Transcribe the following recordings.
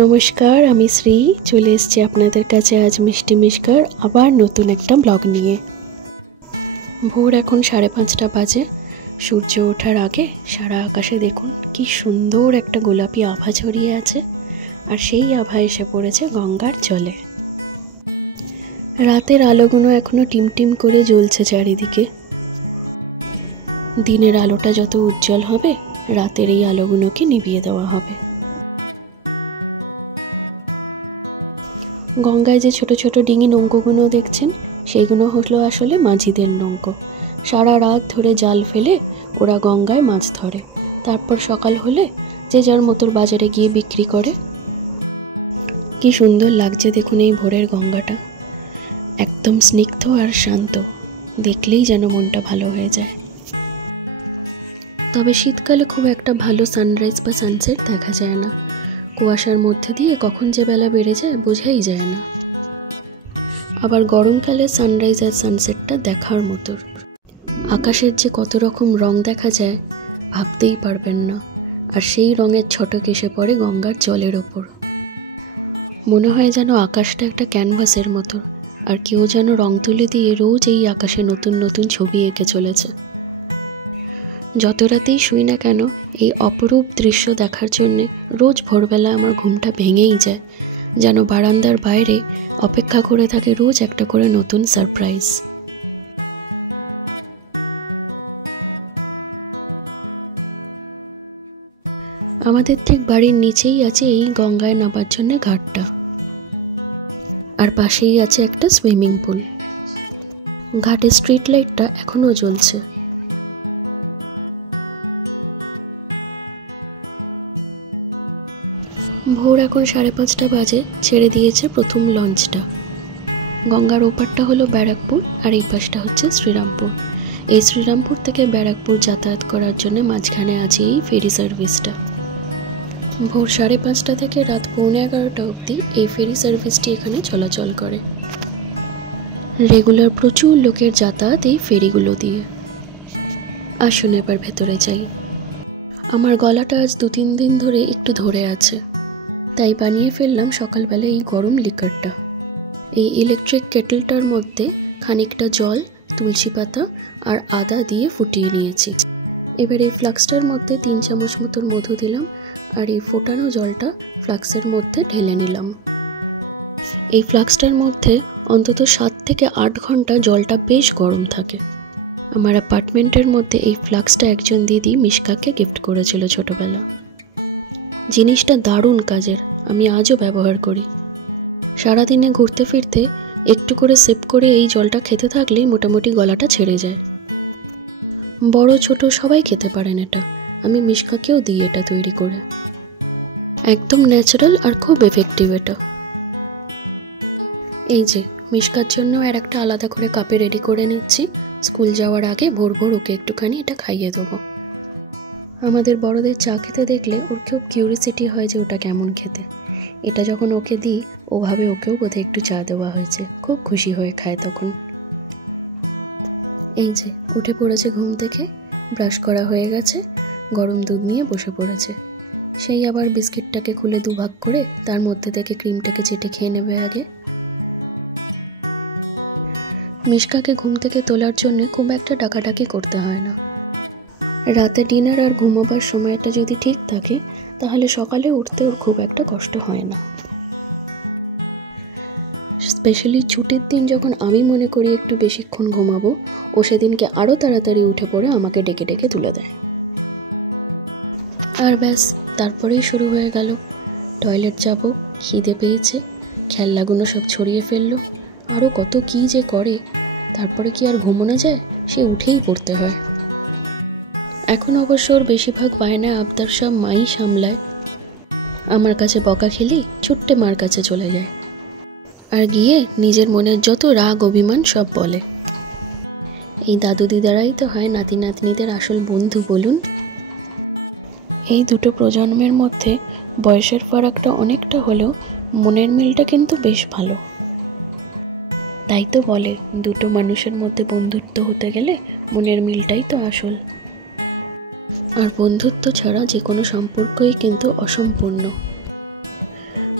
নমস্কার, আমি শ্রী চলে এসেছি আপনাদের কাছে আজ মিষ্টি মিষ্কার আবার নতুন একটা ব্লগ নিয়ে। ভোর এখন 5:30 বাজে। সূর্য ওঠার আগে সারা আকাশে দেখুন কি সুন্দর একটা গোলাপি আভা ছড়িয়ে আছে, আর সেই আভা এসে পড়েছে গঙ্গার জলে। রাতের আলোগুলো এখনো টিমটিম করে জ্বলছে চারিদিকে। দিনের আলোটা যত উজ্জ্বল হবে, রাতের এই আলোগুলোকে নিভিয়ে দেওয়া হবে। গঙ্গায় যে ছোট ছোট ডিঙি নৌকোগুলো দেখছেন, সেইগুলো হলো আসলে মাঝিদের নৌকো। সারা রাত ধরে জাল ফেলে ওরা গঙ্গায় মাছ ধরে, তারপর সকাল হলে যে যার মতোর বাজারে গিয়ে বিক্রি করে। কি সুন্দর লাগছে দেখুন এই ভোরের গঙ্গাটা, একদম স্নিগ্ধ আর শান্ত, দেখলেই যেন মনটা ভালো হয়ে যায়। তবে শীতকালে খুব একটা ভালো সানরাইজ বা সানসেট দেখা যায় না। কুয়াশার মধ্যে দিয়ে কখন যে বেলা বেড়ে যায় বোঝাই যায় না। আবার গরমকালে সানরাইজ আর সানসেটটা দেখার মতো। আকাশের যে কত রকম রং দেখা যায় ভাবতেই পারবেন না, আর সেই রঙের ছটক এসে পড়ে গঙ্গার জলের ওপর। মনে হয় যেন আকাশটা একটা ক্যানভাসের মতো, আর কেউ যেন রং তুলে দিয়ে রোজ এই আকাশে নতুন নতুন ছবি এঁকে চলেছে। যত রাতেই শুই না কেন, এই অপরূপ দৃশ্য দেখার জন্যে রোজ ভোরবেলা আমার ঘুমটা ভেঙেই যায়, যেন বারান্দার বাইরে অপেক্ষা করে থাকে রোজ একটা করে নতুন সারপ্রাইজ। আমাদের ঠিক বাড়ির নিচেই আছে এই গঙ্গায় নামার জন্য ঘাটটা, আর পাশেই আছে একটা সুইমিং পুল। ঘাটে স্ট্রিট লাইটটা এখনো জ্বলছে। ভোর এখন 5:30 বাজে। ছেড়ে দিয়েছে প্রথম লঞ্চটা। গঙ্গার ওপারটা হলো ব্যারাকপুর, আর এই পাশটা হচ্ছে শ্রীরামপুর। এই শ্রীরামপুর থেকে ব্যারাকপুর যাতায়াত করার জন্য মাঝখানে আছে এই ফেরি সার্ভিসটা। ভোর 5:30 থেকে রাত 11:15 অবধি এই ফেরি সার্ভিসটি এখানে চলাচল করে। রেগুলার প্রচুর লোকের যাতায়াত এই ফেরিগুলো দিয়ে। আসুন এবার ভেতরে যাই। আমার গলাটা আজ 2-3 দিন ধরে একটু ধরে আছে, তাই বানিয়ে ফেললাম সকালবেলা এই গরম লিকারটা। এই ইলেকট্রিক কেটলটার মধ্যে খানিকটা জল, তুলসী পাতা আর আদা দিয়ে ফুটিয়ে নিয়েছি। এবার এই ফ্লাক্সটার মধ্যে 3 চামচ মতন মধু দিলাম, আর এই ফোটানো জলটা ফ্লাক্সের মধ্যে ঢেলে নিলাম। এই ফ্লাক্সটার মধ্যে অন্তত 7 থেকে 8 ঘন্টা জলটা বেশ গরম থাকে। আমার অ্যাপার্টমেন্টের মধ্যে এই ফ্লাক্সটা একজন দিদি মিশকাকে গিফট করেছিল ছোটবেলা। জিনিসটা দারুণ কাজের, আমি আজও ব্যবহার করি। সারাদিনে ঘুরতে ফিরতে একটু করে সিপ করে এই জলটা খেতে থাকলেই মোটামুটি গলাটা ছেড়ে যায়। বড় ছোট সবাই খেতে পারেন এটা। আমি মিশকাকেও দিই এটা তৈরি করে। একদম ন্যাচারাল আর খুব এফেক্টিভ এটা। এই যে মিশকার জন্য আর একটা আলাদা করে কাপে রেডি করে নিচ্ছি। স্কুল যাওয়ার আগে ভোর ভোর ওকে একটুখানি এটা খাইয়ে দেবো। আমাদের বড়দের চা খেতে দেখলে ওর খুব কিউরিসিটি হয় যে ওটা কেমন খেতে। এটা যখন ওকে দিই, ও ভাবে ওকেও বোধহয় একটু চা দেওয়া হয়েছে, খুব খুশি হয়ে খায় তখন। এই যে উঠে পড়েছে ঘুম থেকে, ব্রাশ করা হয়ে গেছে, গরম দুধ নিয়ে বসে পড়েছে। সেই আবার বিস্কিটটাকে খুলে 2 ভাগ করে তার মধ্যে থেকে ক্রিমটাকে চেটে খেয়ে নেবে আগে। মিশকাকে ঘুম থেকে তোলার জন্য খুব একটা ডাকাডাকি করতে হয় না। রাতে ডিনার আর ঘুমোবার সময়টা যদি ঠিক থাকে, তাহলে সকালে উঠতে ওর খুব একটা কষ্ট হয় না। স্পেশালি ছুটির দিন যখন আমি মনে করি একটু বেশিক্ষণ ঘুমাবো, ও সেদিনকে আরও তাড়াতাড়ি উঠে পড়ে আমাকে ডেকে ডেকে তুলে দেয়। আর ব্যাস, তারপরেই শুরু হয়ে গেল। টয়লেট যাব, খিদে পেয়েছে, খেলনাগুলো সব ছড়িয়ে ফেললো, আরও কত কী যে করে। তারপরে কি আর ঘুমোনো যায়, সে উঠেই পড়তে হয়। এখন অবশ্য ওর বেশিরভাগ বায়না আবদার সব মাই সামলায়। আমার কাছে বকা খেলেই ছুট্টে মার কাছে চলে যায়, আর গিয়ে নিজের মনের যত রাগ অভিমান সব বলে। এই দাদু দিদারাই তো হয় নাতি নাতনিদের আসল বন্ধু বলুন। এই দুটো প্রজন্মের মধ্যে বয়সের ফারাকটা অনেকটা হলেও মনের মিলটা কিন্তু বেশ ভালো। তাই তো বলে, দুটো মানুষের মধ্যে বন্ধুত্ব হতে গেলে মনের মিলটাই তো আসল। আর বন্ধুত্ব ছাড়া যে কোনো সম্পর্কই কিন্তু অসম্পূর্ণ।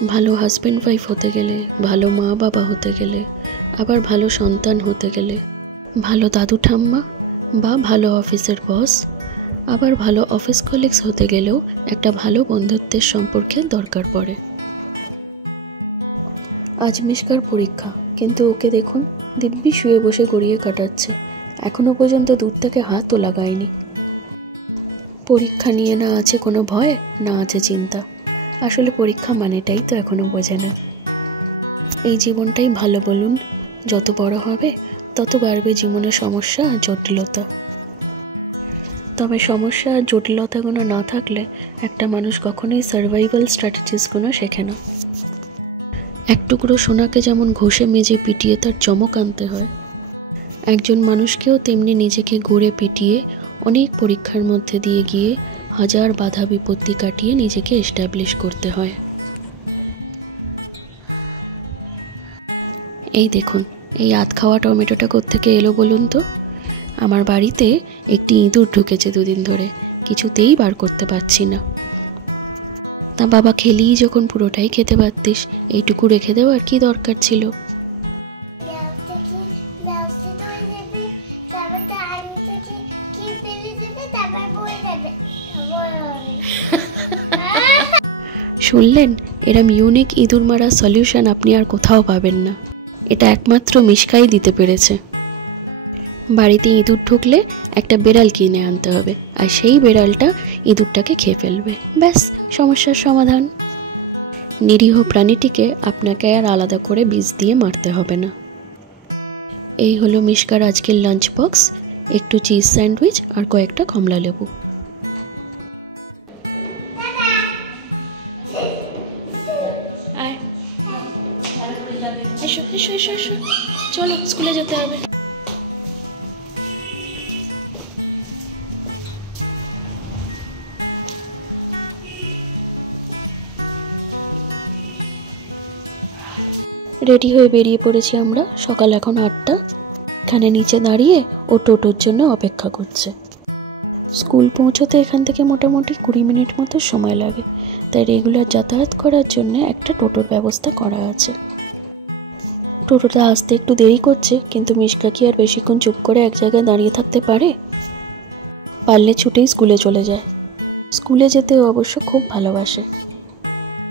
ভালো হাজব্যান্ড ওয়াইফ হতে গেলে, ভালো মা বাবা হতে গেলে, আবার ভালো সন্তান হতে গেলে, ভালো দাদু ঠাম্মা বা ভালো অফিসের বস, আবার ভালো অফিস কলিগস হতে গেলেও একটা ভালো বন্ধুত্বের সম্পর্কের দরকার পড়ে। আজ মিশকার পরীক্ষা, কিন্তু ওকে দেখুন দিব্যি শুয়ে বসে গড়িয়ে কাটাচ্ছে। এখনো পর্যন্ত দূর থেকে হাতও লাগায়নি। পরীক্ষা নিয়ে না আছে কোনো ভয়, না আছে চিন্তা। আসলে পরীক্ষা মানেটাই তো এখনো বোঝে না। এই জীবনটাই ভালো বলুন, যত বড় হবে তত বাড়বে জীবনের সমস্যা আর জটিলতা। তবে সমস্যা আর জটিলতাগুলো না থাকলে একটা মানুষ কখনোই সার্ভাইভাল স্ট্র্যাটেজিসগুলো শেখে না। এক টুকরো সোনাকে যেমন ঘষে মেজে পিটিয়ে তার চমক আনতে হয়, একজন মানুষকেও তেমনি নিজেকে গড়ে পিটিয়ে অনেক পরীক্ষার মধ্যে দিয়ে গিয়ে হাজার বাধা বিপত্তি কাটিয়ে নিজেকে এস্টাবলিশ করতে হয়। এই দেখুন, এই আধ খাওয়া টমেটোটা কোত্থেকে এলো বলুন তো? আমার বাড়িতে একটি ইঁদুর ঢুকেছে দুদিন ধরে, কিছুতেই বার করতে পারছি না। তা বাবা, খেলেই যখন পুরোটাই খেতে পারতিস, এইটুকু রেখে দেওয়ার কি দরকার ছিল? শুনলেন, এরম ইউনিক ইঁদুর মারার সলিউশন আপনি আর কোথাও পাবেন না। এটা একমাত্র মিশকাই দিতে পেরেছে। বাড়িতে ইঁদুর ঢুকলে একটা বেড়াল কিনে আনতে হবে, আর সেই বেড়ালটা ইঁদুরটাকে খেয়ে ফেলবে, ব্যাস সমস্যার সমাধান। নিরীহ প্রাণীটিকে আপনাকে আর আলাদা করে বিষ দিয়ে মারতে হবে না। এই হলো মিশকার আজকের লাঞ্চ বক্স, একটু চিজ স্যান্ডউইচ আর কয়েকটা কমলা লেবু। এসো এসো এসো এসো, চলো স্কুলে যেতে হবে। রেডি হয়ে বেরিয়ে পড়েছি আমরা। সকাল এখন 8টা। এখানে নিচে দাঁড়িয়ে ও টোটোর জন্য অপেক্ষা করছে। স্কুল পৌঁছতে এখান থেকে মোটামুটি 20 মিনিট মতো সময় লাগে, তাই রেগুলার যাতায়াত করার জন্য একটা টোটোর ব্যবস্থা করা আছে। টোটোটা আসতে একটু দেরি করছে, কিন্তু মিশকা কি আর বেশিক্ষণ চুপ করে এক জায়গায় দাঁড়িয়ে থাকতে পারে? পারলে ছুটেই স্কুলে চলে যায়। স্কুলে যেতেও অবশ্য খুব ভালোবাসে।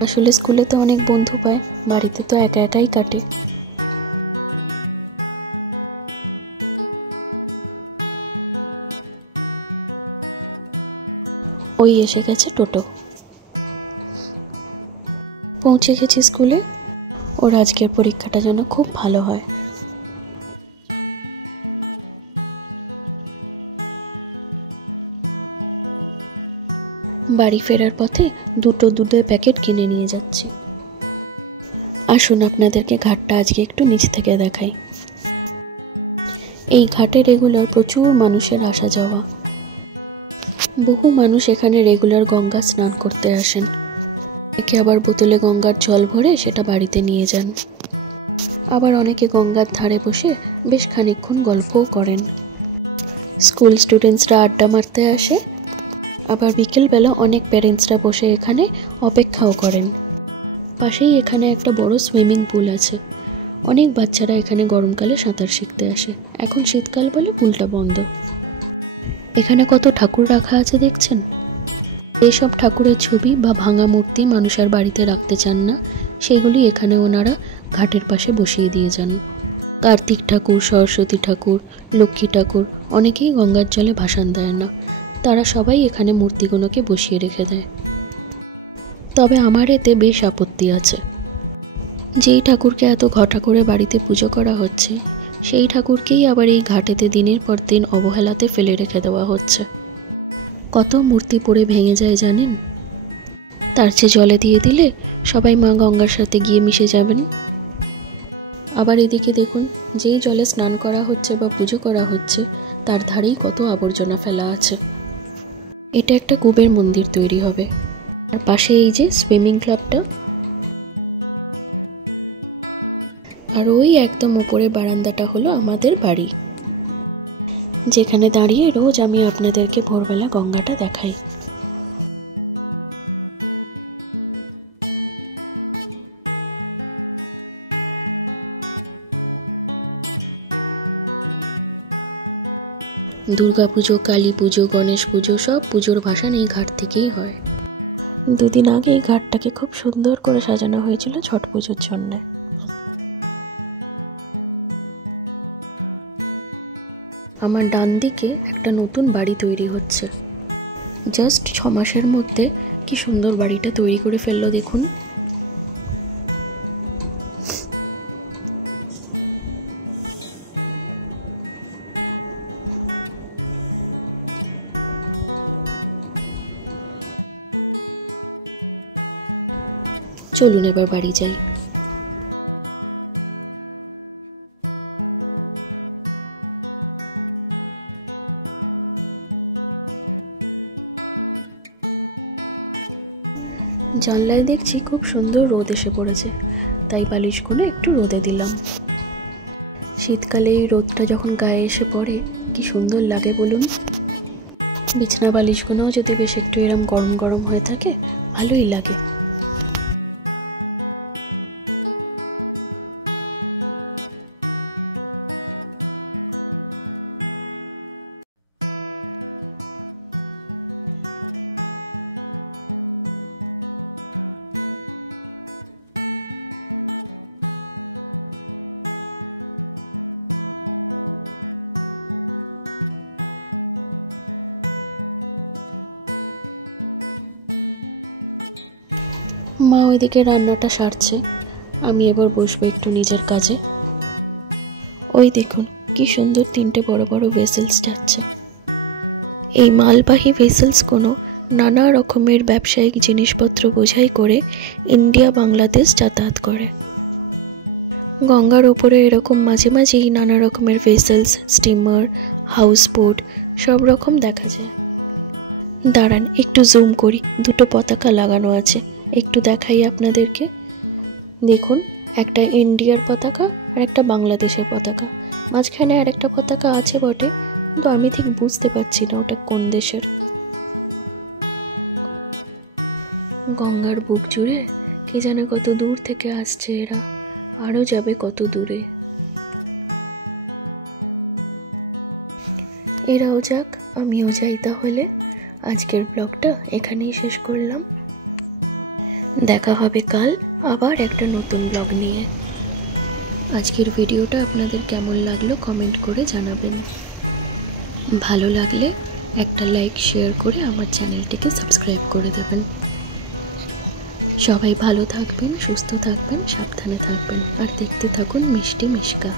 আসলে স্কুলে তো অনেক বন্ধু পায়, বাড়িতে তো একা একাই কাটে। ওই এসে গেছে টোটো। পৌঁছে গেছি স্কুলে। ওর আজকের পরীক্ষাটা যেন খুব ভালো হয়। বাড়ি ফেরার পথে দুটো দুধের প্যাকেট কিনে নিয়ে যাচ্ছি। আসুন আপনাদেরকে ঘাটটা আজকে একটু নিচ থেকে দেখাই। এই ঘাটে রেগুলার প্রচুর মানুষের আসা যাওয়া। বহু মানুষ এখানে রেগুলার গঙ্গা স্নান করতে আসেন। একে আবার বোতলে গঙ্গার জল ভরে সেটা বাড়িতে নিয়ে যান। আবার অনেকে গঙ্গার ধারে বসে বেশ খানিকক্ষণ গল্পও করেন। স্কুল স্টুডেন্টসরা আড্ডা মারতে আসে। আবার বিকেলবেলা অনেক প্যারেন্টসরা বসে এখানে অপেক্ষাও করেন। পাশেই এখানে একটা বড় সুইমিং পুল আছে। অনেক বাচ্চারা এখানে গরমকালে সাঁতার শিখতে আসে। এখন শীতকাল বলে পুলটা বন্ধ। এখানে কত ঠাকুর রাখা আছে দেখছেন? এইসব ঠাকুরের ছবি বা ভাঙা মূর্তি মানুষ আর বাড়িতে রাখতে চান না, সেগুলি এখানে ওনারা ঘাটের পাশে বসিয়ে দিয়ে যান। কার্তিক ঠাকুর, সরস্বতী ঠাকুর, লক্ষ্মী ঠাকুর অনেকেই গঙ্গার জলে ভাসান দেয় না, তারা সবাই এখানে মূর্তিগুলোকে বসিয়ে রেখে দেয়। তবে আমার এতে বেশ আপত্তি আছে। যেই ঠাকুরকে এত ঘটা করে বাড়িতে পুজো করা হচ্ছে, সেই ঠাকুরকেই আবার এই ঘাটেতে দিনের পর দিন অবহেলাতে ফেলে রেখে দেওয়া হচ্ছে। কত মূর্তি পড়ে ভেঙে যায় জানেন? তার চেয়ে জলে দিয়ে দিলে সবাই মা গঙ্গার সাথে গিয়ে মিশে যাবেন। আবার এদিকে দেখুন, যেই জলে স্নান করা হচ্ছে বা পুজো করা হচ্ছে, তার ধারেই কত আবর্জনা ফেলা আছে। এটা একটা কুবের মন্দির তৈরি হবে। আর পাশে এই যে সুইমিং ক্লাবটা, আর ওই একদম উপরে বারান্দাটা হলো আমাদের বাড়ি, যেখানে দাঁড়িয়ে রোজ আমি আপনাদেরকে ভোরবেলা গঙ্গাটা দেখাই। দুর্গা পুজো, কালী পুজো, গণেশ পুজো সব পুজোর ভাসান এই ঘাট থেকেই হয়। 2 দিন আগে এই ঘাটটাকে খুব সুন্দর করে সাজানো হয়েছিল ছট পুজোর জন্যে। আমার ডান দিকে একটা নতুন বাড়ি তৈরি হচ্ছে। জাস্ট 6 মাসের মধ্যে কি সুন্দর বাড়িটা তৈরি করে ফেললো দেখুন। চলুন এবার বাড়ি যাই। জানলায় দেখছি খুব সুন্দর রোদ এসে পড়েছে, তাই বালিশগুলো একটু রোদে দিলাম। শীতকালে এই রোদটা যখন গায়ে এসে পড়ে কি সুন্দর লাগে বলুন। বিছানা বালিশগুলোও যদি বেশ একটু এরম গরম গরম হয়ে থাকে ভালোই লাগে। মা ওইদিকে রান্নাটা সারছে, আমি এবার বসবো একটু নিজের কাজে। ওই দেখুন কি সুন্দর 3টে বড় বড় ভেসেলস যাচ্ছে। এই মালবাহী ভেসেলসগুলো নানা রকমের ব্যবসায়িক জিনিসপত্র বোঝাই করে ইন্ডিয়া বাংলাদেশ যাতায়াত করে। গঙ্গার ওপরে এরকম মাঝে মাঝেই নানা রকমের ভেসেলস, স্টিমার, হাউস বোট সব রকম দেখা যায়। দাঁড়ান একটু জুম করি, 2টো পতাকা লাগানো আছে, একটু দেখাই আপনাদেরকে। দেখুন একটা ইন্ডিয়ার পতাকা আর একটা বাংলাদেশের পতাকা, মাঝখানে আর একটা পতাকা আছে বটে, কিন্তু আমি ঠিক বুঝতে পারছি না ওটা কোন দেশের। গঙ্গার বুক জুড়ে কে জানে কত দূর থেকে আসছে এরা, আরও যাবে কত দূরে। এরাও যাক, আমিও যাই তাহলে। আজকের ব্লগটা এখানেই শেষ করলাম। দেখা হবে কাল আবার একটা নতুন ব্লগ নিয়ে। আজকের ভিডিওটা আপনাদের কেমন লাগলো কমেন্ট করে জানাবেন। ভালো লাগলে একটা লাইক শেয়ার করে আমার চ্যানেলটিকে সাবস্ক্রাইব করে দেবেন। সবাই ভালো থাকবেন, সুস্থ থাকবেন, সাবধানে থাকবেন আর দেখতে থাকুন মিষ্টি মিশকা।